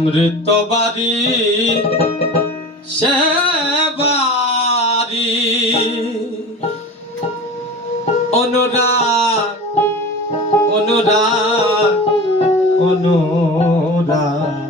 অমৃত বাড়ি সে বাড়ি। অনুরাগ অনুরাগ অনুরাগ।